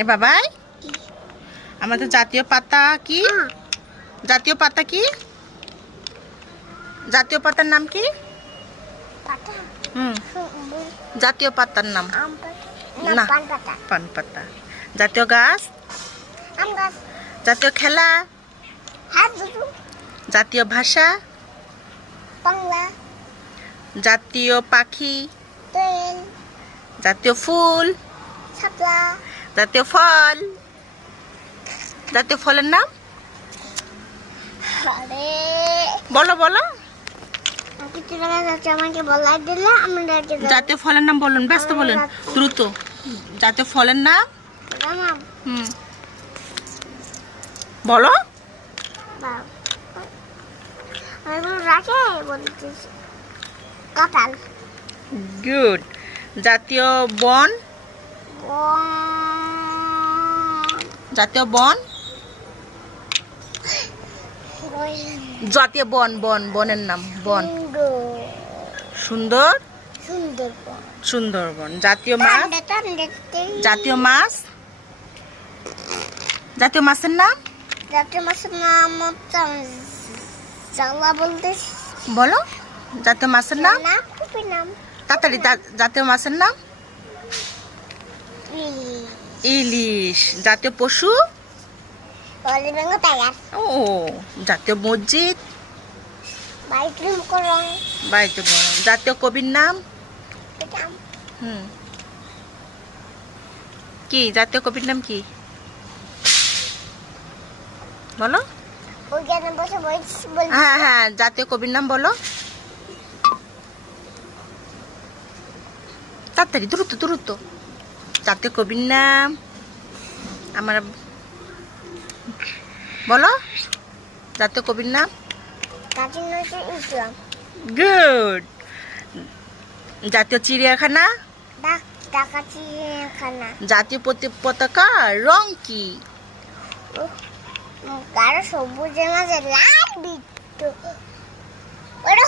এ বাবাই, আমাদের জাতীয় পাতা কি? জাতীয় পাতা কি? জাতীয় পাতার নাম কি? জাতীয় পাতার নাম না, পান পাতা। জাতীয় গাছ, জাতীয় খেলা, জাতীয় ভাষা, জাতীয় পাখি, জাতীয় ফুল, জাতীয় ফল। জাতীয় ফলের নাম বলো বলো। জাতীয় ফলের নাম বলুন, ব্যস্ত বলেন, দ্রুত। জাতীয় ফলের নাম বলো। গুড। জাতীয় বন, জাতীয় বন, জাতীয় বন, বন, বনের নাম বন। সুন্দর, সুন্দরবন। জাতীয় মাছ, জাতীয় মাছ, জাতীয় মাছের নাম বলো। জাতীয় মাছের নাম তাড়াতাড়ি। জাতীয় মাছের নাম ইলিশ। জাতীয় পশু, ও জাতীয় মসজিদ, বাড়িতে বড়। জাতীয় কবির নাম কি? জাতীয় কবির নাম কি বলো? হ্যাঁ হ্যাঁ, জাতীয় কবির নাম বলো তাড়াতাড়ি, দ্রুত দ্রুত। জাতীয় কবির নাম আমার বলো। জাতীয় কবির নাম গুড। জাতীয় চিড়িয়াখানা, জাতীয় পতাকা রং কি? সবুজের মাঝে লাল বিট্টু, ওটা